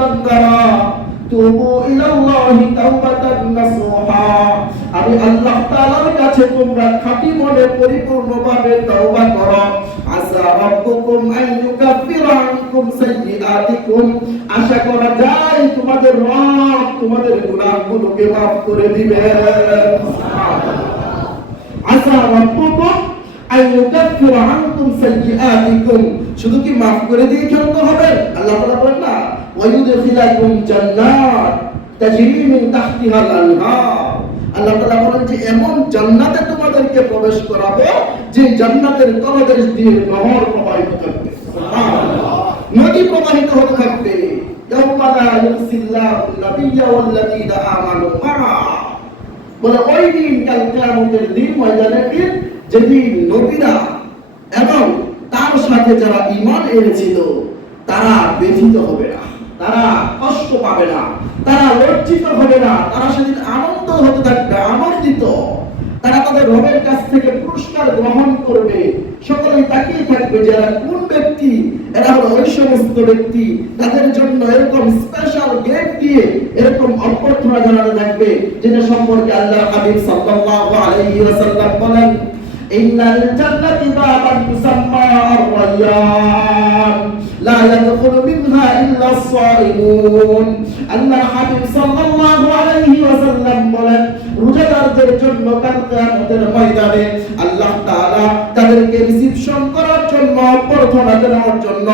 বান্দারা তুবু ইলাল্লাহি তাওবাতান নাসুহা আমি আল্লাহ তাআলার কাছে তোমরা খাঁটি মনে পরিপূর্ণভাবে তওবা করো। আসা রাব্বুকুম আন ইউকাফিরা আনকুম সাইয়্যাতিকুম আশা করা যায় তোমাদের রব তোমাদের গুনাহগুলোকে মাফ করে দিবে আসা রাব্বুকুম শুধু কি মাফ করে দিয়ে ক্ষান্ত হবেন আল্লাহ বলেন, না তোমাদেরকে প্রবেশ করাবো, যে জান্নাতের তলদেশ দিয়ে নহর প্রবাহিত থাকবে। নদী প্রবাহিত হতে থাকবে। বলে, ওই দিন কাল কিয়ামতের দিন, ময়দানের দিন যেদিন নবীরা এবং তার সাথে যারা ঈমান এনেছিল, তারা ব্যথিত হবে না, তারা কষ্ট পাবে না, তারা লজ্জিত হবে না, তারা সেদিন আনন্দ হতে থাকবে, আনন্দিত। তারা তাদের রবের কাছ থেকে পুরস্কার গ্রহণ করবে। সকলেই তাকিয়ে থাকবে যারা কোন ব্যক্তি? এরা হলো ওই সমস্ত ব্যক্তি। তাদের জন্য এরকম স্পেশাল গেট দিয়ে এরকম অভ্যর্থনা জানানো থাকবে, যেটা সম্পর্কে আল্লাহ হাবিব সাল্লাল্লাহু আলাইহি ওয়াসাল্লাম বলেন ইন্নাল জান্নাতি বাবান তুসাম্মা আর-রায়্যান লা ইয়াদখুলু মিনহা ইল্লা as-সাইমুন আল্লাহ হাবিব সাল্লাল্লাহু আলাইহি ওয়াসাল্লাম বলেন, রোজাদারদের জন্য কাল কিয়ামতের ময়দানে আল্লাহ তাআলা তাদেরকে রিসিপশন করার জন্য, অভ্যর্থনা জানানোর জন্য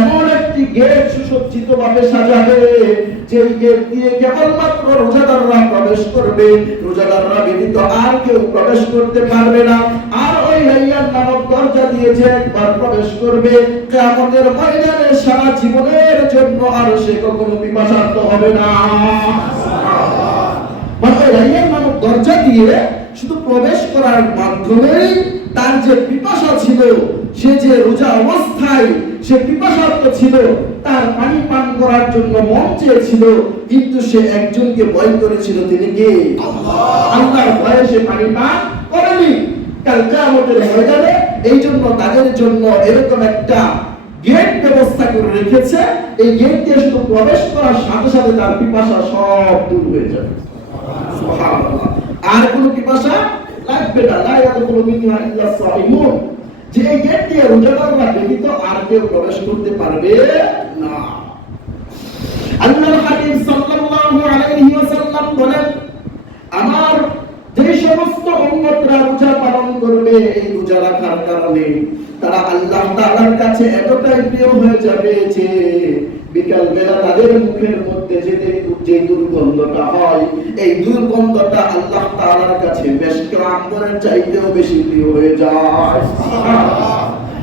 এমন একটি গেট সুসজ্জিত ভাবে সাজাবে যে গেট দিয়ে কেবলমাত্র রোজাদাররা প্রবেশ করবে। রোজাদাররা ব্যতীত আর কেউ প্রবেশ করতে পারবে না। আর ওই রাইয়ান নামক দরজা দিয়ে যে একবার প্রবেশ করবে। কিয়ামতের ময়দানে সারা জীবনের জন্য আর সে কখনো পিপাসার্ত হবে না। মানে রাইয়ান নামক দরজা দিয়ে শুধু প্রবেশ করার মাধ্যমেই তার যে পিপাসা ছিল, সে যে রোজা অবস্থায় সে পিপাসার্ত ছিল তার পানি পান করার জন্য মন চেয়েছিল কিন্তু সে একজনকে ভয় করেছিল তিনি কে? আল্লাহর ভয়ে সে পানি পান করেনি। কাল কিয়ামতের ময়দানে এই জন্য তাদের জন্য এরকম একটা গেট ব্যবস্থা করে রেখেছে। এই গেট দিয়ে শুধু প্রবেশ করার সাথে সাথে তার পিপাসা সব দূর হয়ে যাবে। আর কোনো পিপাসা লাগবে না। লা ইয়াদখুলু মিনহা ইল্লা সাইমুন যে গেট দিয়ে রোজাদাররা কিন্তু আর কেউ প্রবেশ করতে পারবে না। আল্লাহ হাবিব সাল্লাল্লাহু আলাইহি ওয়াসাল্লাম বলেন, আমার যে সমস্ত উম্মতরা রোজা পালন করবে, এই রোজা রাখার কারণে তারা আল্লাহ তাআলার কাছে এতটাই প্রিয় হয়ে যাবে যে বিকাল বেলা তাদের মুখের মধ্যে যে দুর্গন্ধটা হয়, এই দুর্গন্ধটা আল্লাহ কাছে বেশ চাইতেও বেশি প্রিয় হয়ে যায়।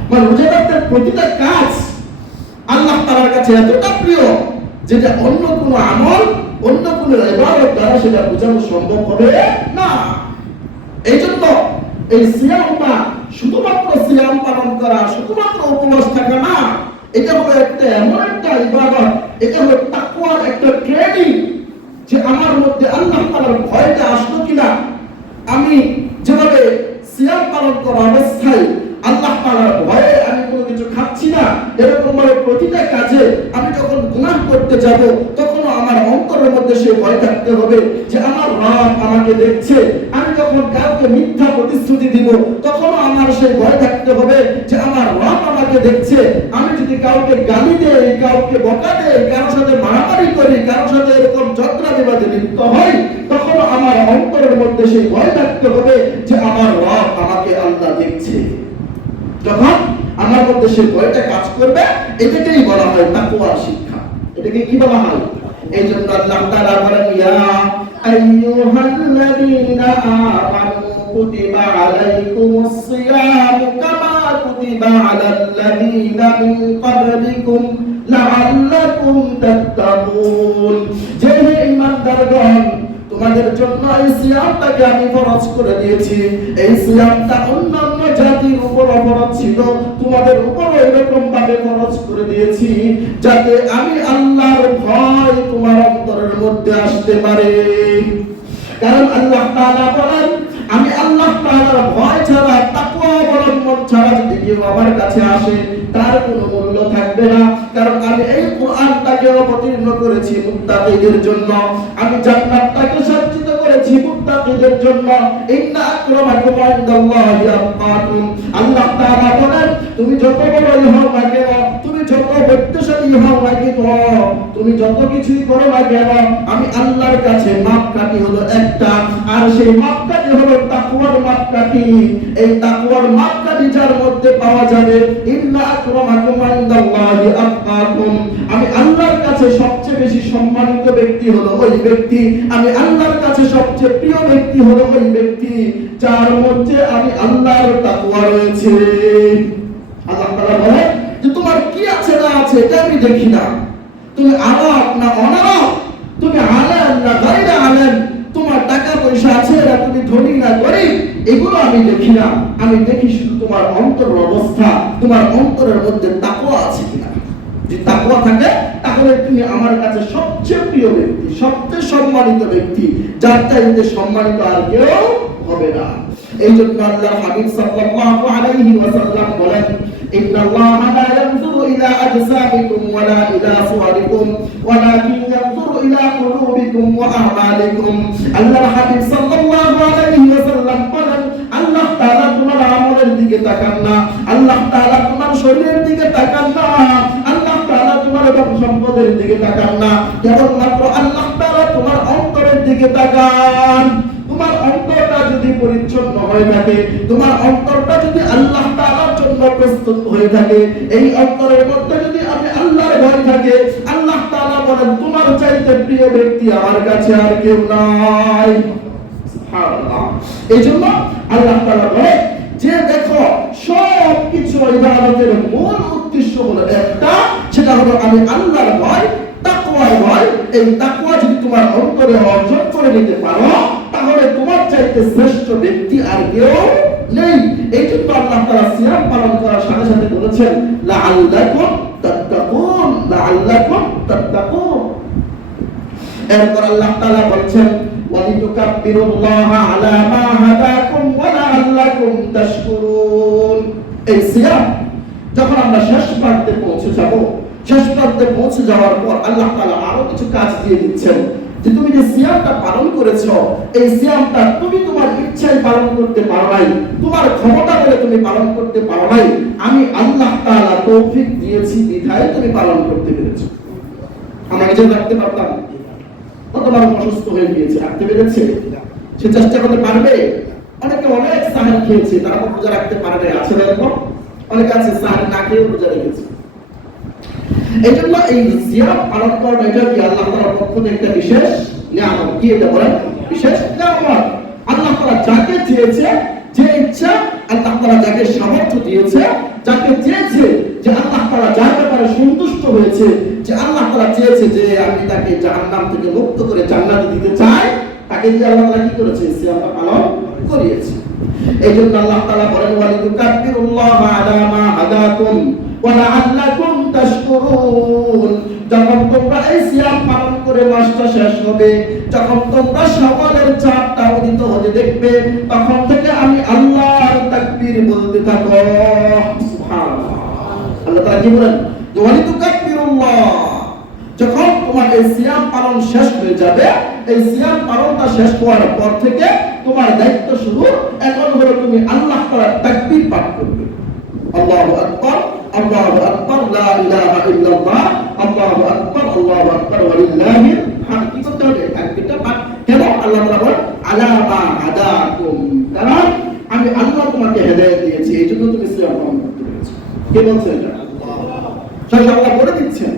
মানে রোজাদারদের প্রতিটা কাজ আল্লাহ কাছে এতটা প্রিয় যেটা অন্য কোনো আমল, অন্য কোনো দ্বারা সেটা বোঝানো সম্ভব হবে না। এই জন্য এই শুধুমাত্র সিয়াম পালন করা, শুধুমাত্র উপবাস থাকা না এটা হলো একটা এমন একটা ইবাদত, এটা হলো তাকুয়ার একটা ট্রেনিং যে আমার মধ্যে আল্লাহ তাআলার ভয়টা আসলো কিনা। আমি যেভাবে সিয়াম পালন করা অবস্থায় আল্লাহ তাআলার ভয়ে আমি কোনো কিছু খাচ্ছি না, এরকম ভাবে প্রতিটা কাজে আমি যখন গুনাহ করতে যাব, তখন আমার অন্তরের মধ্যে সেই ভয় থাকতে হবে যে আমার রব আমাকে দেখছে। আমি যখন কাউকে মিথ্যা প্রতিশ্রুতি দিব তখন আমার সেই ভয় থাকতে হবে যে আমার রব আমাকে দেখছে। আমি যদি কাউকে গালি দেই, কাউকে বকা দেই কারোর সাথে মারামারি করি কারোর সাথে এরকম ঝগড়া বিবাদে লিপ্ত হই তখন আমার অন্তরের মধ্যে সেই ভয় থাকতে হবে যে আমার রব আমাকে আল্লাহ দেখছে। যখন আমার মধ্যে সেই ভয়টা কাজ করবে, এটাকেই বলা হয় তাকওয়ার শিক্ষা। এটাকে কি বলা হয়? এই জন্য আল্লাহ তাআলা বলেন, ইয়া আইয়ুহাল্লাযীনা আমানু কুতিবা আলাইকুমুস সিয়াম কামা কুতিবা আলাল্লাযীনা মিন ক্বাবলিকুম লাআল্লাকুম তাত্তাকুন। যে হে ঈমানদারগণ, তোমাদের জন্য এই সিয়ামটাকে আমি ফরজ করে দিয়েছি। এই সিয়ামটা অন্যান্য ফরজ ছিল, তোমাদের এরকম ভাবে ফরজ করে দিয়েছি, যাতে আমি আল্লাহর ভয় তোমার অন্তরের মধ্যে আসতে পারে। কারণ আল্লাহ তাআলা বলেন, আমি আল্লাহ তাআলার ভয় ছাড়া, তাকওয়া অবলম্বন ছাড়া যদি কেউ আমার কাছে আসে, তার কোনো মূল্য থাকবে না। কারণ আমি এই কোরআনটাকে অবতীর্ণ করেছি মুত্তাকিদের জন্য। আমি জান্নাতটাকে মুত্তাকিদের জন্য ইন্না আকরামাকুম আতকাকুম আল্লাহ তাআলা বলেন তুমি যত বড়ই হও না কেন যত বৈদ্যশালী তুমি যত কিছুই করো না কেন, আমি আল্লাহর কাছে মাপকাঠি হলো একটা। আর সেই মাপকাঠি হলো তাকওয়ার মাপকাঠি। এই তাকওয়ার মাপকাঠি যার মধ্যে পাওয়া যাবে আমি আল্লাহর কাছে সবচেয়ে বেশি সম্মানিত ব্যক্তি হলো ওই ব্যক্তি। আমি আল্লাহর কাছে সবচেয়ে প্রিয় ব্যক্তি হলো ওই ব্যক্তি। যার মধ্যে আমি আল্লাহর তাকওয়া রয়েছে আল্লাহ তাআলা বলে যে তোমার কি আছে, এটা আমি দেখি না। তুমি আলাপ না অনালাপ, তুমি আলেন না গাইরা আলেন তোমার টাকা পয়সা আছে না তুমি ধনী না গরিব, এগুলো আমি দেখি না। আমি দেখি শুধু তোমার অন্তরের অবস্থা, তোমার অন্তরের মধ্যে তাকওয়া আছে কিনা। যদি তাকওয়া থাকে, তাহলে তুমি আমার কাছে সবচেয়ে প্রিয় ব্যক্তি, সবচেয়ে সম্মানিত ব্যক্তি, যার চাইতে সম্মানিত আর কেউ হবে না। এই জন্য আল্লাহ হাবিব সাল্লাল্লাহু আলাইহি ওয়াসাল্লাম বলেন إن الله لا ينظر إلى أجسامكم ولا إلى صوركم ولكن ينظر إلى قلوبكم وأعمالكم আল্লাহ হাবিব সাল্লাল্লাহু আলাইহি ওয়াসাল্লাম বলেন আল্লাহ তাআলা তোমার আমলের দিকে তাকান না আল্লাহ তাআলা তোমার শরীরের দিকে তাকান না আল্লাহ তাআলা তোমার ধন সম্পদের দিকে তাকান না কেবলমাত্র আল্লাহ তাআলা তোমার অন্তরের দিকে তাকান তোমার অন্তরটা যদি পরিচ্ছন্ন হয়ে থাকে। তোমার অন্তরটা যদি আল্লাহ তাআলার জন্য প্রস্তুত হয়ে থাকে, এই অন্তরের মধ্যে যদি আমি আল্লাহর ভয় থাকে, আল্লাহ তাআলা বলেন, তোমার চাইতে প্রিয় ব্যক্তি আমার কাছে আর কেউ নাই। আল্লাহ তাআলা বলে যে দেখো সব কিছু ইবাদতের মূল উদ্দেশ্য হলো একটা, সেটা হলো আমি আল্লাহর ভয়, তাকওয়ার ভয়। এই তাকওয়া যদি তোমার অন্তরে অর্জন করে নিতে পারো তাহলে তোমার চাইতে শ্রেষ্ঠ ব্যক্তি আর কেউ নেই। জন্য আল্লাহ তাআলা সিয়াম পালন করার সাথে সাথে বলেছেন, লাআল্লাকুম তাত্তাকুন লাআল্লাকুম তাত্তাকুন। এরপর আল্লাহ বলছেন পৌঁছে পৌঁছে যাওয়ার পর আল্লাহ আরও কিছু কাজ দিয়ে দিচ্ছেন। যে তুমি যে সিয়ামটা পালন করেছ, এই সিয়ামটা তুমি তোমার ইচ্ছায় পালন করতে পারো নাই। তোমার ক্ষমতা বলে তুমি পালন করতে পারো নাই। আমি আল্লাহ তাআলা তৌফিক দিয়েছি, বিধায় তুমি পালন করতে পেরেছ। আমরা নিজে রাখতে পারতাম কত মানুষ অসুস্থ হয়ে গিয়েছে, রাখতে পেরেছে? সে চেষ্টা করতে পারবে? অনেকে অনেক সাহায্য খেয়েছে তারপর রোজা রাখতে পারবে আছে এরকম অনেকে আছে সাহায্য না খেয়ে রোজা রেখেছে। এই জন্য এই সিয়াম পালন করাটা এটা কি আল্লাহ তাআলার পক্ষ থেকে একটা বিশেষ নিয়ামত কি এটা বলেন বিশেষ নিয়ামত। আল্লাহ তাআলা যাকে চেয়েছে, যে ইচ্ছা, আল্লাহ তাআলা যাকে সামর্থ্য দিয়েছে, যাকে চেয়েছে যে আল্লাহ তাআলা যার ব্যাপারে সন্তুষ্ট হয়েছে, যে আল্লাহ তাআলা চেয়েছে যে আমি তাকে জাহান্নাম থেকে মুক্ত করে জান্নাতে দিতে চাই, তাকে দিয়ে আল্লাহ তাআলা কি করেছে? সিয়ামটা পালন করিয়েছে। এই জন্য আল্লাহ তাআলা বলেন ওয়ালিতুকাব্বিরুল্লাহ আলা মা হাদাকুম, ওয়া লাআল্লাকুম তাশকুরুন যখন তোমরা এই সিয়াম পালন করে মাসটা শেষ হবে, যখন তোমরা সকালের চারটা উদিত হতে দেখবে, তখন থেকে আমি আল্লাহর তাকবীর বলতে থাকো। আল্লাহ তাআলা কি বলেন? ওয়ালিতুকাব্বিরুল্লাহ যখন তোমার এই সিয়াম পালন শেষ হয়ে যাবে, এই সিয়াম পালনটা শেষ হওয়ার পর থেকে তোমার দায়িত্ব শুরু, এখন হলো তুমি আল্লাহ তাআলার তাকবীর পাঠ করবে। আল্লাহু আকবার। আল্লাহু আকবার, লা ইলাহা ইল্লাল্লাহ, আল্লাহু আকবার আল্লাহু আকবার ওয়ালিল্লাহিল হামদ। কি করতে হবে? তাকবীরটা পাঠ কেন? আল্লাহ তাআলা বলেন, আলা মা হাদাকুম। আমি আল্লাহ তোমাকে হেদায়েত দিয়েছি, এই জন্য তুমি সিয়াম পালন করতে পেরেছ। কে বলছে এটা? আল্লাহ বলে দিচ্ছেন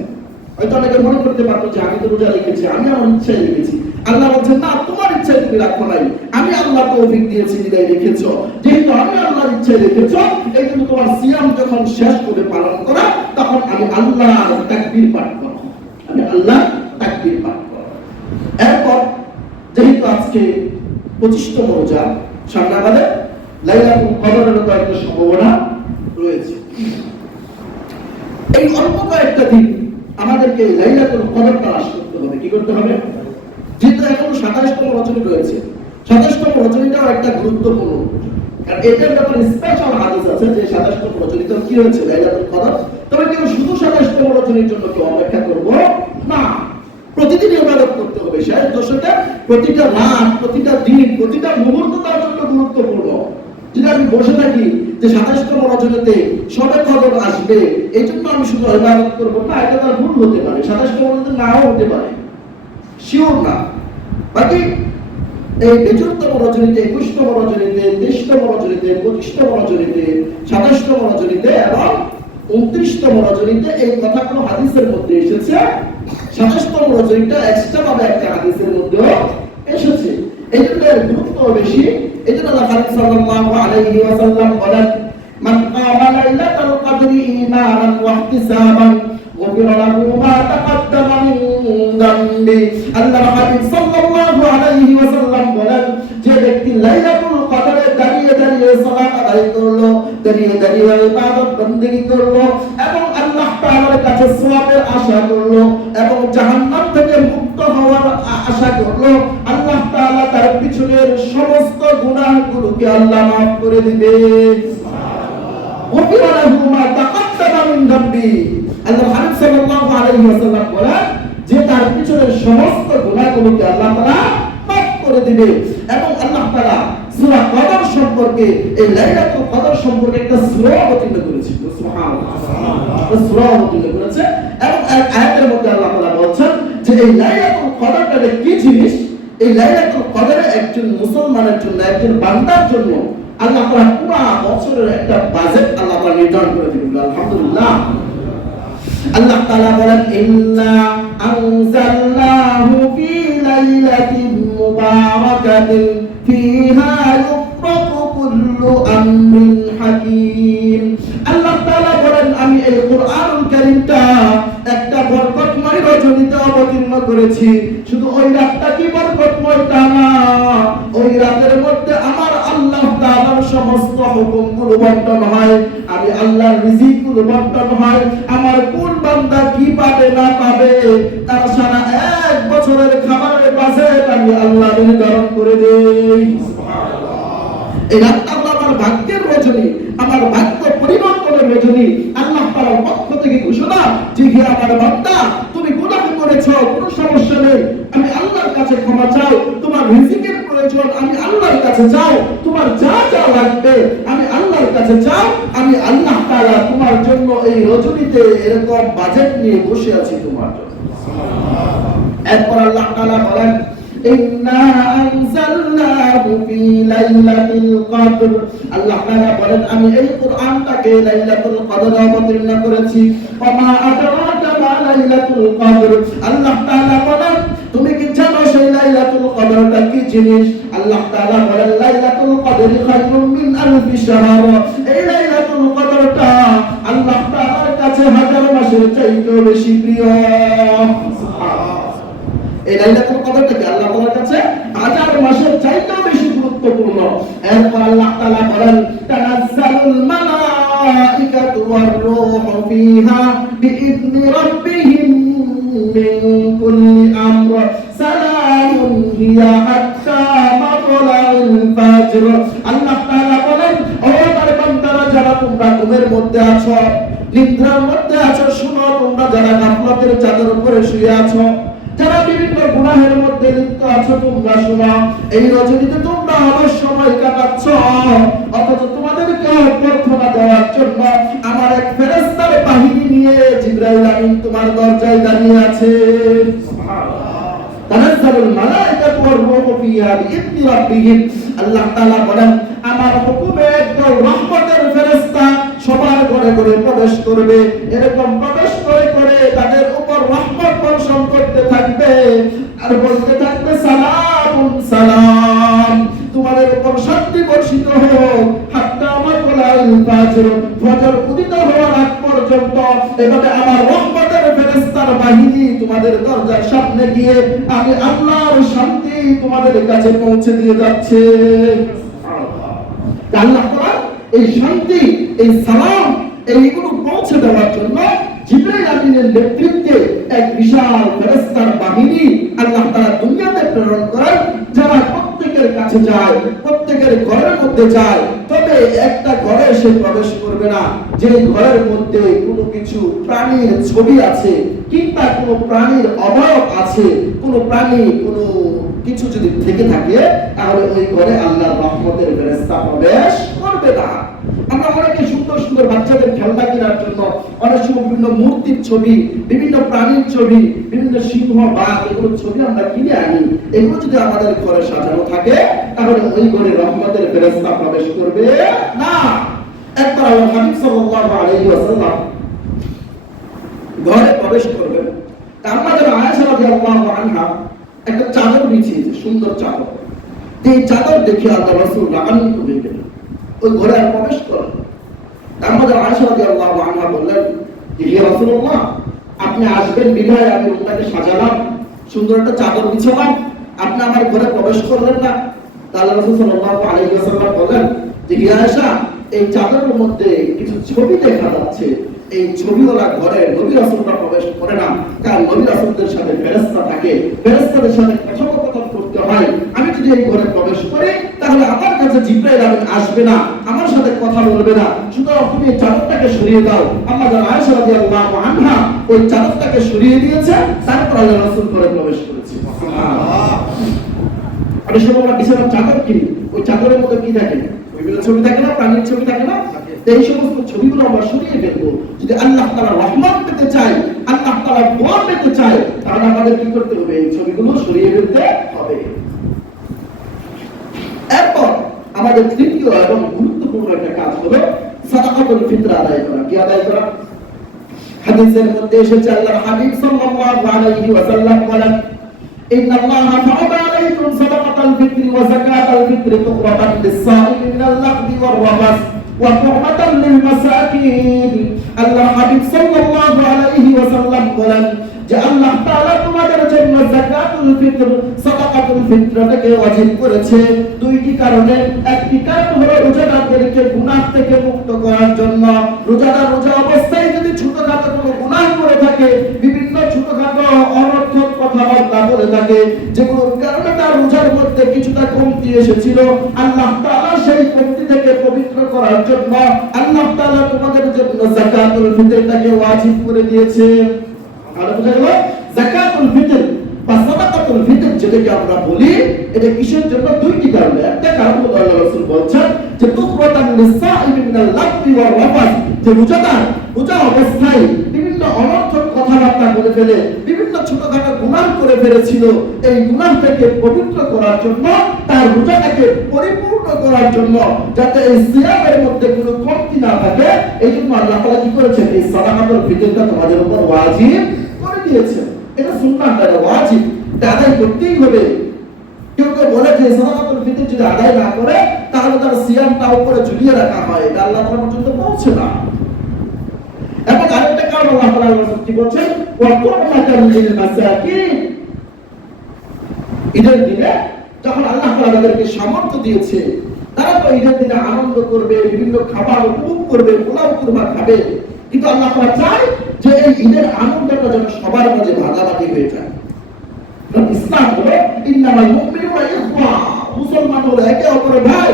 হয়তো অনেকে মনে করতে পারতো যে আমি তো রোজা রেখেছি, আমি আমার ইচ্ছায় রেখেছি। আল্লাহ বলছেন, না, তোমার ইচ্ছায় তুমি রাখো নাই। আমি আল্লাহ তৌফিক দিয়েছি, বিদায় রেখেছো। ইচ্ছায় রেখেছো এই জন্য তোমার সিয়াম যখন শেষ করে পালন করা, তখন আমি আল্লাহ তাকবীর পাঠ করো আমি আল্লাহ তাকবীর পাঠ করো এরপর যেহেতু আজকে পঁচিশতম রোজা, সামনে কদরের সম্ভাবনা রয়েছে। এই অল্প কয়েকটা দিন আমাদেরকে লাইলাতুল কদর তালাশ করতে হবে। কি করতে হবে? যেহেতু সাতাশতম রচনী রয়েছে, সাতাশতম একটা গুরুত্বপূর্ণ। কারণ এটার ব্যাপারে স্পেশাল হাদিস আছে যে সাতাশতম রচনীতে কি হয়েছে লাইলাতুল কদর। তবে কেউ শুধু সাতাশতম রচনীর জন্য কেউ অপেক্ষা করব না। প্রতিদিন ইবাদত করতে হবে শেষ দশকে। প্রতিটা রাত, প্রতিটা দিন, প্রতিটা মুহূর্ত তার জন্য গুরুত্বপূর্ণ। যদি আমি বসে থাকি যে সাতাশতম রচনাতে সবে খবর আসবে এই জন্য আমি শুধু ইবাদত করব না, এটা তার ভুল হতে পারে। সাতাশতম রচনাতে নাও হতে পারে। শিওর না। বাকি এই বেচুরতম রজনীতে একুশতম রজনীতে তেইশতম রজনীতে পঁচিশতম রজনীতে সাতাশতম রজনীতে এবং উনত্রিশতম রজনীতে এই কথাগুলো হাদিসের মধ্যে এসেছে সাতাশতম রজনীটা এক্সট্রা ভাবে একটা হাদিসের মধ্যেও এসেছে এই জন্য এর গুরুত্ব বেশি এই জন্য আল্লাহ সাল্লাল্লাহু আলাইহি ওয়াসাল্লাম বলেন মান কামা লাইলাতাল কদরি ঈমানান ওয়া ইহতিসাবান غفر له ما تقدم من ذنبه আল্লাহ হাবিব সাল্লাল্লাহু আলাইহি ওয়াসাল্লাম বলেন যে ব্যক্তি লাইলাতুল কদরে দাঁড়িয়ে দাঁড়িয়ে সালাত আদায় করল, দাঁড়িয়ে দাঁড়িয়ে ইবাদত বندگی করল এবং আল্লাহ তাআলার কাছে সওয়াবের আশা করল এবং জাহান্নাম থেকে মুক্ত হওয়ার আশা করল। আল্লাহ তাআলা তার পিছনের সমস্ত গুনাহগুলোকে আল্লাহ maaf করে দিবে। সুবহানাল্লাহ। ওয়া মা তাকাদ্দামা মিন দামবি। আল্লাহ হাবিব সাল্লাল্লাহু আলাইহি ওয়াসাল্লাম বলেন, যে তার পিছনের সমস্ত গুনাহগুলোকে আল্লাহ তাআলা maaf করে দিবে। এবং আল্লাহ তাআলা সূরা কদর সম্পর্কে, এই লাইলাতুল কদর সম্পর্কে একটা সূরা অবতীর্ণ করেছিল সুবহানাল্লাহ। সূরা অবতীর্ণ করেছে এবং এক আয়াতের মধ্যে আল্লাহ তাআলা বলছেন যে এই লাইলাতুল কদরটা যে কি জিনিস? এই লাইলাতুল কদরে একজন মুসলমানের জন্য, একজন বান্দার জন্য আল্লাহ তাআলা পুরো বছরের একটা বাজেট আল্লাহ তাআলা নির্ধারণ করে দিবেন আলহামদুলিল্লাহ। আল্লাহ তাআলা বলেন, ইন্না আনজালনাহু ফি লাইলাতিন মুবারাকাতিন ফিহা ইউফরাকু কুল্লু আমরিন হাকীম আল্লাহ তাআলা বলেন, আমি এই কোরআনুল কারীমটা একটা বরকতময় রজনীতে অবতীর্ণ করেছি। শুধু ওই রাতটা কি বরকতময় তা না, ওই রাতের মধ্যে আমার আল্লাহ তাআলার সমস্ত হুকুমগুলো বন্টন হয়। আমি আল্লাহর রিজিকগুলো বন্টন হয়। আমার কোন বান্দা কি পাবে না পাবে এই রাতটা আমার ভাগ্যের রজনী, আমার ভাগ্য পরিবর্তনের রজনী। আল্লাহ তাআলার পক্ষ থেকে ঘোষণা, যে হে আমার বান্দা, তুমি গুনাহ করেছ, কোনো সমস্যা নেই। আমি আল্লাহর কাছে ক্ষমা চাও তোমার রিজিকের প্রয়োজন আমি আল্লাহর কাছে চাও তোমার যা যা লাগবে আমি আল্লাহর কাছে চাও আমি আল্লাহ তাআলা তোমার জন্য এই রজনীতে এরকম বাজেট নিয়ে বসে আছি তোমার জন্য। এরপর আল্লাহ তাআলা বলেন, তুমি কি জানো সেই লাইলাতুল কদরটা কি জিনিস? আল্লাহ তাআলা বলেন, লাইলাতুল কদরি খায়রুম মিন আলফি শাহর। এই লাইলাতুল কদরটা আল্লাহ তাআলার কাছে হাজার মাসের চাইতেও বেশি প্রিয়। এই লাইলাতুল কদরটা কি আল্লাহ তাআলার কাছে হাজার মাসের চাইতেও বেশি গুরুত্বপূর্ণ। এরপর আল্লাহ তাআলা বলেন, তানাজ্জালুল মালাইকাতু ওয়ার রূহু ফিহা বিইذনি রাব্বিহিম। মিন كل أمر سلام هي حتى مطلع الفجر আল্লাহ তাআলা বলেন, ও আমার বান্দারা যারা তোমরা ঘুমের মধ্যে আছো, নিদ্রার মধ্যে আছো, শুনো তোমরা যারা গাফলাতের চাদর উপরে শুয়ে আছো যারা বিভিন্ন গুনাহের মধ্যে লিপ্ত আছো, তোমরা শোনো। এই রজনীতে তোমরা অনেক সময় কাটাচ্ছ। অথচ তোমাদেরকে অভ্যর্থনা দেওয়ার জন্য আমার এক ফেরেস্তার বাহিনী নিয়ে জিব্রাইল আমিন তোমার দরজায় দাঁড়িয়ে আছে। তানাজ্জালুল মালাইকাতু ওয়ার রূহু ফিহা বিইذনি রাব্বিহিম। আল্লাহ তাআলা বলেন, আমার হুকুমে রহমতের ফেরেশতা সবার ঘরে ঘরে প্রবেশ করবে। এরকম প্রবেশ করে করে তাদের উপর রহমত বর্ষণ করতে থাকবে আর বলতে থাকবে সালাম। সালাম শান্তি বর্ষিত হোক। হাত্তা আমার বলাল ফাজর ফজর উদিত হওয়ার আগ পর্যন্ত এভাবে আমার রহমতের ফেরেশতার বাহিনী তোমাদের দরজার সামনে গিয়ে আমি আল্লাহর শান্তি তোমাদের কাছে পৌঁছে দিয়ে যাচ্ছে। আল্লাহ এই শান্তি, এই সালাম এইগুলো পৌঁছে দেওয়ার জন্য জিবরাইল নেতৃত্বে এক বিশাল ফেরেশতার বাহিনী আল্লাহ তাআলা দুনিয়াতে প্রেরণ করেন, যারা প্রত্যেকের কাছে যায়, প্রত্যেকের ঘরের মধ্যে যায়, তবে একটা ঘরে সে প্রবেশ করবে না। যে ঘরের মধ্যে কোনো কিছু প্রাণীর ছবি আছে কিংবা কোনো প্রাণীর অবয়ব আছে, কোনো প্রাণী কোনো কিছু যদি থেকে থাকে, তাহলে ওই ঘরে আল্লাহর রহমতের ফেরেশতা প্রবেশ করবে না। আমরা অনেকে সুন্দর সুন্দর বাচ্চাদের খেলনা কেনার জন্য অনেক সময় বিভিন্ন মূর্তির ছবি, বিভিন্ন প্রাণীর ছবি, বিভিন্ন সিংহ, বাঘ এগুলো ছবি আমরা কিনে আনি। এগুলো যদি আমাদের ঘরে সাজানো থাকে, তাহলে ওই ঘরে রহমতের ফেরেশতা প্রবেশ করবে না। একবার আল্লাহ হাবিব সাল্লাল্লাহু আলাইহি ওয়াসাল্লাম ঘরে প্রবেশ করবেন। তা আমরা যেন আয়েশা রাদিয়াল্লাহু আনহা একটা চাদর বিছিয়েছে, সুন্দর চাদর। এই চাদর দেখে আল্লাহ রাসূল রাগান্বিত হয়ে গেলেন। ওই ঘরে প্রবেশ করেন তা আমরা যেন আয়েশা রাদিয়াল্লাহু আনহা বললেন, যে রাসূলুল্লাহ, আপনি আসবেন বিধায়, আমি রুমটাকে সাজালাম। সুন্দর একটা চাদর বিছালাম। আপনি আমার ঘরে প্রবেশ করলেন না। তাহলে রাসূল সাল্লাল্লাহু আলাইহি ওয়াসাল্লাম যে আয়েশা, এই চাদরের মধ্যে কিছু ছবি দেখা যাচ্ছে। এই ছবিওয়ালা ঘরে নবী রাসূলরা প্রবেশ করে না। কারণ নবী রাসূলদের সাথে ফেরেশতা থাকে। ফেরেশতাদের সাথে কথোপকথন হয়। আমি যদি এই ঘরে প্রবেশ করি, তাহলে আমার কাছে জিব্রাইল আসবে না, আমার সাথে কথা বলবে না। সুতরাং তুমি চাদরটাকে সরিয়ে দাও। আনহা ওই চাদরটাকে সরিয়ে দিয়েছে, তারপর আল্লাহ রাসূল ঘরে প্রবেশ করেছে। অনেক সময় আমরা বিছানার চাদর কিনি ওই চাদরের মধ্যে কি থাকে বিভিন্ন ছবি থাকে না? প্রাণীর ছবি থাকে না? এই সমস্ত ছবিগুলো আমরা সরিয়ে ফেলব। যদি আল্লাহ তালা রহমান পেতে চাই আল্লাহ তালা দোয়া পেতে চাই তাহলে আমাদের কি করতে হবে? এই ছবিগুলো সরিয়ে ফেলতে হবে। এরপর আমাদের তৃতীয় এবং গুরুত্বপূর্ণ একটা কাজ হলো সাদাকাতুল ফিতর আদায় করা। কি আদায় করা? হাদিসের মধ্যে এসেছে, আল্লাহর হাবিব সাল্লাল্লাহু আলাইহি ওয়াসাল্লাম বলেন, ইন্নাল্লাহা ফারাদা আলাইকুম সাদাকাতাল ফিতর ওয়া যাকাতাল ফিতর তুকরাতান লিস-সাইমি মিনাল লাহদি ওয়ার-রাফাস ওয়া লিল الله আল্লাহ হাবিব সাল্লাল্লাহু আলাইহি ওয়াসাল্লাম বলেন যে আল্লাহ তাআলা তোমাদের জন্য যাকাতুল ফিতর, সাদাকাতুল ফিতরটাকে ওয়াজিব করেছে। দুইটি কারণে। একটি কারণ হলো রোজাদারদেরকে গুনাহ থেকে মুক্ত করার জন্য। রোজাদার রোজা অবস্থায় যদি ছোটখাটো কোনো গুনাহ করে থাকে থাকে যেগুলোর কারণে তার রোজার মধ্যে কিছুটা কমতি এসেছিল। আল্লাহ তাআলা সেই কমতি থেকে পবিত্র করার জন্য আল্লাহ তাআলা তোমাদের জন্য যাকাতুল ফিতরটাকে ওয়াজিব করে দিয়েছে। আর বোঝা গেল? যাকাতুল ফিতর বা সাদাকাতুল ফিতর যেটাকে আমরা বলি, এটা কিসের জন্য? দুইটি কারণে। একটা কারণ হলো আল্লাহ রাসূল বলছেন যে, তুকরাতান লিসাইমি মিনাল লাগবি ওয়ার রাফাস যে রোজাদার, রোজা অবস্থায় বিভিন্ন অনর্থক কথাবার্তা বলে ফেলে, বিভিন্ন ছোটখাটো গুনাহ করে ফেলেছিল। এই গুনাহ থেকে পবিত্র করার জন্য, তার রোজাটাকে পরিপূর্ণ করার জন্য, যাতে এই সিয়ামের মধ্যে কোনো কমতি না থাকে। এই জন্য আল্লাহ তাআলা কি করেছেন? এই সাদাকাতুল ফিতরটা তোমাদের উপর ওয়াজিব করে দিয়েছেন। এটা সুন্নাহ, এটা ওয়াজিব। এটা আদায় করতেই হবে। কেউ কেউ বলে যে সাদাকাতুল ফিতর যদি আদায় না করে, তাহলে তার সিয়ামটা উপরে ঝুলিয়ে রাখা হয়। এটা আল্লাহ তাআলা পর্যন্ত পৌঁছে না এবং আরেকটা কারণ আল্লাহ তাআলা বলছেন ওয়া ঈদের দিনে যখন আল্লাহ তাআলা তাদেরকে সামর্থ্য দিয়েছে, তারা তো ঈদের দিনে আনন্দ করবে, বিভিন্ন খাবার উপভোগ করবে, পোলাও কুরমা খাবে। কিন্তু আল্লাহ তাআলা চায় যে এই ঈদের আনন্দটা যেন সবার মাঝে ভাগাভাগি হয়ে যায়। ইসলাম হলো, ইন্নামাল মুমিনুনা ইখওয়া। মুসলমান হলো একে অপরের ভাই,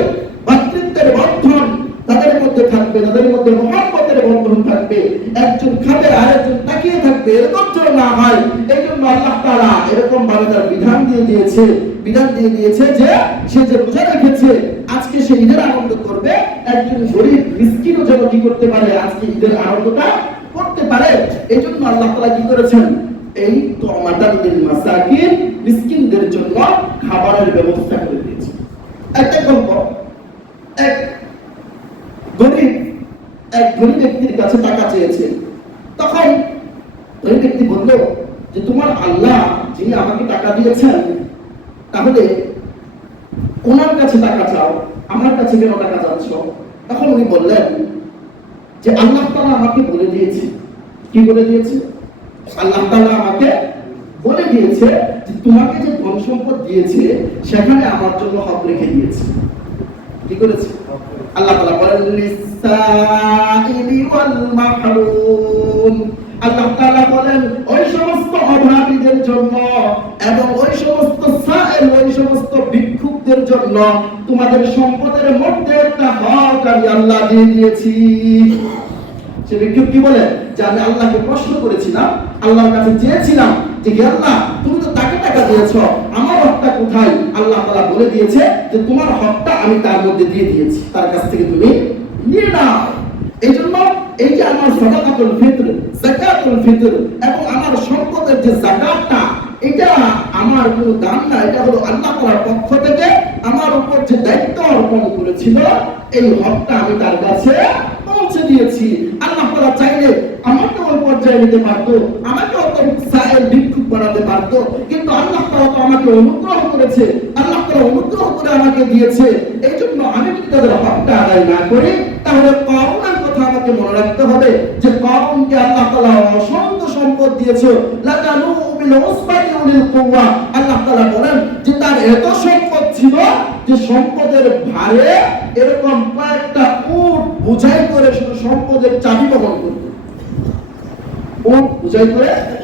ভাতৃত্বের বন্ধন তাদের মধ্যে থাকবে তাদের মধ্যে মহাব্বতের বন্ধন থাকবে, একজন খাবে আরেকজন তাকিয়ে থাকবে, এরকম যেন না হয় এই জন্য আল্লাহ তাআলা এরকম ভাবে তার বিধান দিয়ে দিয়েছে, বিধান দিয়ে দিয়েছে যে, সে যে রোজা রেখেছে, আজকে সে ঈদের আনন্দ করবে, একজন গরিব, মিসকিনও যেন কি করতে পারে, আজকে ঈদের আনন্দটা করতে পারে এই জন্য আল্লাহ তাআলা কি করেছেন? এই তমাদান লিল মাসাকিন, মিসকিনদের জন্য খাবারের ব্যবস্থা করে দিয়েছে। একটা গল্প, এক গরিব এক ধনী ব্যক্তির কাছে টাকা চেয়েছে। তখন ধনী ব্যক্তি বলল যে, তোমার আল্লাহ যিনি আমাকে টাকা দিয়েছেন, তাহলে ওনার কাছে টাকা চাও, আমার কাছে কেন টাকা চাচ্ছ? তখন উনি বললেন যে, আল্লাহ তাআলা আমাকে বলে দিয়েছে। কি বলে দিয়েছে? আল্লাহ তাআলা আমাকে বলে দিয়েছে যে, তোমাকে যে ধন সম্পদ দিয়েছে, সেখানে আমার জন্য হক রেখে দিয়েছে। কি করেছে? আল্লাহ বলেন ওয়াল মাহরুম আল্লাহ বলেন, ওই সমস্ত অভাবীদের জন্য এবং ওই সমস্ত সাইল ওই সমস্ত ভিক্ষুকদের জন্য তোমাদের সম্পদের মধ্যে একটা হক আমি আল্লাহ দিয়ে দিয়েছি। সে ভিক্ষুক কি বলে? যে আমি আল্লাহকে প্রশ্ন করেছিলাম, আল্লাহর কাছে চেয়েছিলাম যে আল্লাহ, তুমি তো তাকে টাকা দিয়েছ কোথায় আল্লাহ তাআলা বলে দিয়েছে যে তোমার হকটা আমি তার মধ্যে দিয়ে দিয়েছি, তার কাছ থেকে তুমি নিয়ে নাও। এই জন্য এই যে আমার সাদাকাতুল ফিতর, যাকাতুল ফিতর এবং আমার সম্পদের যে যাকাতটা, এটা আমার কোনো দাম না, এটা হলো আল্লাহ তাআলার পক্ষ থেকে আমার উপর যে দায়িত্ব অর্পণ করেছিল, এই হকটা আমি তার কাছে পৌঁছে দিয়েছি। আল্লাহ তাআলা চাইলে আমাকে ওই পর্যায়ে নিতে পারতো ভিক্ষুক পারতো, কিন্তু আল্লাহ তাআলা তো আমাকে অনুগ্রহ করেছে, আল্লাহ তাআলা অনুগ্রহ করে আমাকে দিয়েছে। এই জন্য আমি যদি তাদের হকটা আদায় না করি, তাহলে করোনার কথা আমাকে মনে রাখতে হবে যে করণকে আল্লাহ তাআলা অসংখ্য সম্পদ দিয়েছে। আল্লাহ বলেন যে তার এত সম্পদ ছিল যে সম্পদের ভারে এরকম কয়েকটা উট বুঝাই করে শুধু সম্পদের চাবি বহন করত। উট বুঝাই করে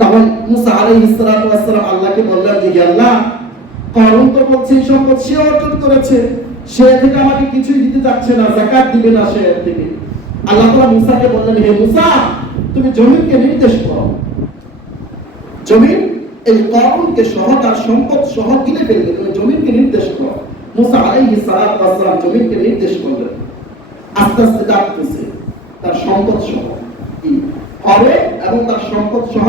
তখন মুসা আলাইহিস ওয়াস সালাম আল্লাহকে বললেন যে আল্লাহ, কারণ তো বলছে, সম্পদ সে অর্জন করেছে। সে থেকে আমাকে কিছুই দিতে যাচ্ছে না, যাকাত দিবে না সে থেকে। আল্লাহ তাআলা মুসাকে বললেন, হে মুসা, তুমি জমিনকে নির্দেশ করো। জমিন এই করণকে সহ, তার সম্পদ সহ কিনে ফেলবে, তুমি জমিনকে নির্দেশ করো। মুসা আলাইহিস ওয়াস সালাম জমিনকে নির্দেশ করলেন। আস্তে আস্তে ডাকতেছে, তার সম্পদ সহ। কি? হবে এবং তার সম্পদ সহ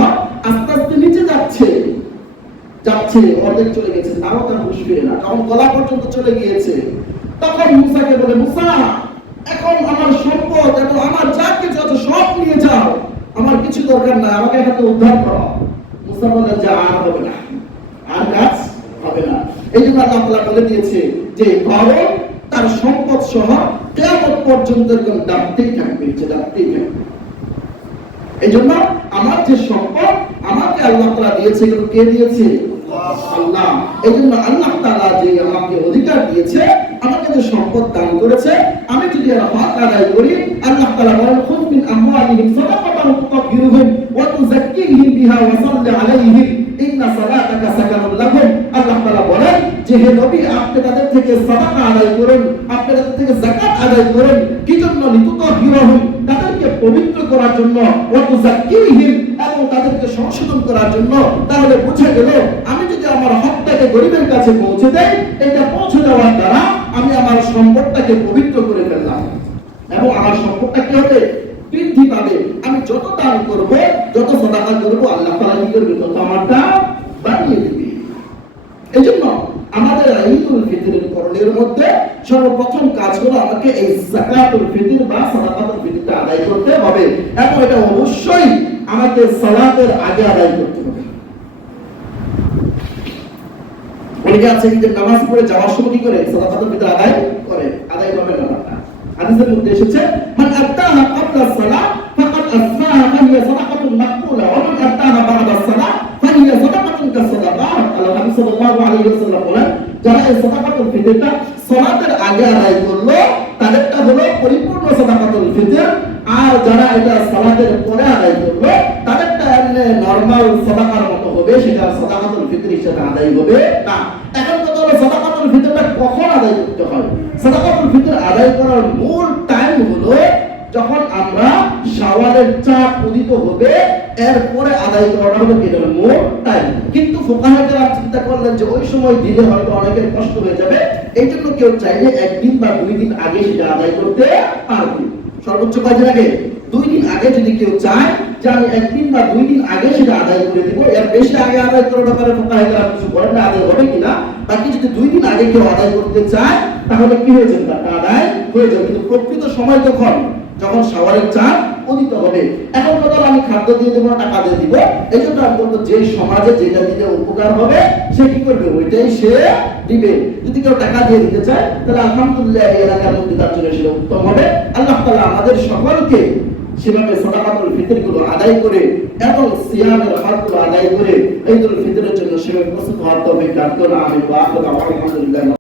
আস্তে নিচে যাচ্ছে। যাচ্ছে, অর্ধেক চলে গেছে, তারও তার হুশ ফিরে না। কারণ গলা পর্যন্ত চলে গিয়েছে। তখন মুসাকে বলে, মুসা, এখন আমার সম্পদ এবং আমার যা কিছু সব নিয়ে যাও। আমার কিছু দরকার না আমাকে এখান উদ্ধার করো। মুসা বলে, যে আর হবে না, আর কাজ হবে না। এই জন্য আল্লাহ তাআলা বলে দিয়েছে যে করো তার সম্পদ সহ কেয়ামত পর্যন্ত এরকম ডাকতেই থাকবে, যে ডাকতেই থাকবে। এই জন্য আমার যে সম্পদ আমাকে আল্লাহ দিয়েছে কে দিয়েছে? আল্লাহ। এই জন্য আল্লাহ যে আমাকে অধিকার দিয়েছে, আমাকে যে সম্পদ দান করেছে, আমি যদি আদায় করি, আল্লাহ বলেন তুযাক্কিহিম বিহা আল্লাহ বলেন, যে হে নবী, আপনি তাদের থেকে আদায় আপনি তাদের থেকে আদায় কি জন্য লিতুতাহহিরুহুম জন্য এবং তাদেরকে সংশোধন করার জন্য, তাহলে বুঝে গেল আমি যদি আমার হকটাকে গরিবের কাছে পৌঁছে দেই, এটা পৌঁছে দেওয়ার দ্বারা আমি আমার সম্পদটাকে পবিত্র করে ফেললাম। এবং আমার সম্পদটা কি হবে? সালাতের আগে আদায় করতে হবে। অনেকে আছে নামাজ পড়ে যাওয়ার সময় কি করে? সালাতুল ফিতর আদায় করে। আদায় করবে না হাদিসের মধ্যে এসেছে, মান আত্তাহা ক্বাবলা ফাকাদ ফাহিয়া সাদাকাতুন মাকবুলা ওয়া মান আত্তাহা বা'দা ফাহিয়া সাদাকাতুন আল্লাহ নবী সাল্লাল্লাহু আলাইহি ওয়াসাল্লাম বলেন, যারা এই সাদাকাতুল ফিতরটা সালাতের আগে আদায় করল, তাদেরটা হলো পরিপূর্ণ সাদাকাতুল ফিতর। আর যারা এটা সালাতের পরে আদায় করল নরমাল সাদাকার মতো হবে, সেটা সাদাকাতুল ফিতর হিসেবে আদায় হবে। না, এখন কথা হলো সাদাকাতুল ফিতরটা কখন আদায় করতে হয়? সাদাকাতুল ফিতর আদায় করার মূল টাইম হলো যখন আমরা শাওয়ালের চাপ উদিত হবে, এরপরে আদায় করাটা হলো এটার মূল টাইম কিন্তু ফোকাহাকেরা চিন্তা করলেন যে ওই সময় দিলে হয়তো অনেকের কষ্ট হয়ে যাবে। এই জন্য কেউ চাইলে একদিন বা দুই দিন আগে সেটা আদায় করতে পারবে। সর্বোচ্চ কয়দিন আগে? দুই দিন আগে যদি কেউ চায় যে আমি একদিন বা দুই দিন আগে সেটা আদায় করে দিব। এর বেশি আগে আদায় করার ব্যাপারে ফোকাহেরা কিছু না আদায় হবে কিনা? বাকি যদি দুই দিন আগে কেউ আদায় করতে চায়, তাহলে কি হয়ে যাবে? আদায় হয়ে যাবে। কিন্তু প্রকৃত সময় তখন, যখন শাওয়ারের চাপ উদিত হবে, এখন কথা আমি খাদ্য দিয়ে দেবো, টাকা দিয়ে দিব। এই জন্য আমি বলব যে সমাজে যেটা দিলে উপকার হবে, সে কি করবে? ওইটাই সে দিবে। যদি কেউ টাকা দিয়ে দিতে চায়, তাহলে আলহামদুলিল্লাহ এই এলাকার মধ্যে তার জন্য সেটা উত্তম হবে। আল্লাহ তালা আমাদের সকলকে সেভাবে সদাকাতুল ফিতরগুলো আদায় করে এবং সিয়ামের হকগুলো আদায় করে ঈদুল ফিতরের জন্য সেভাবে প্রস্তুত হওয়ার তবে ডাক্তার আমি বা আলহামদুলিল্লাহ।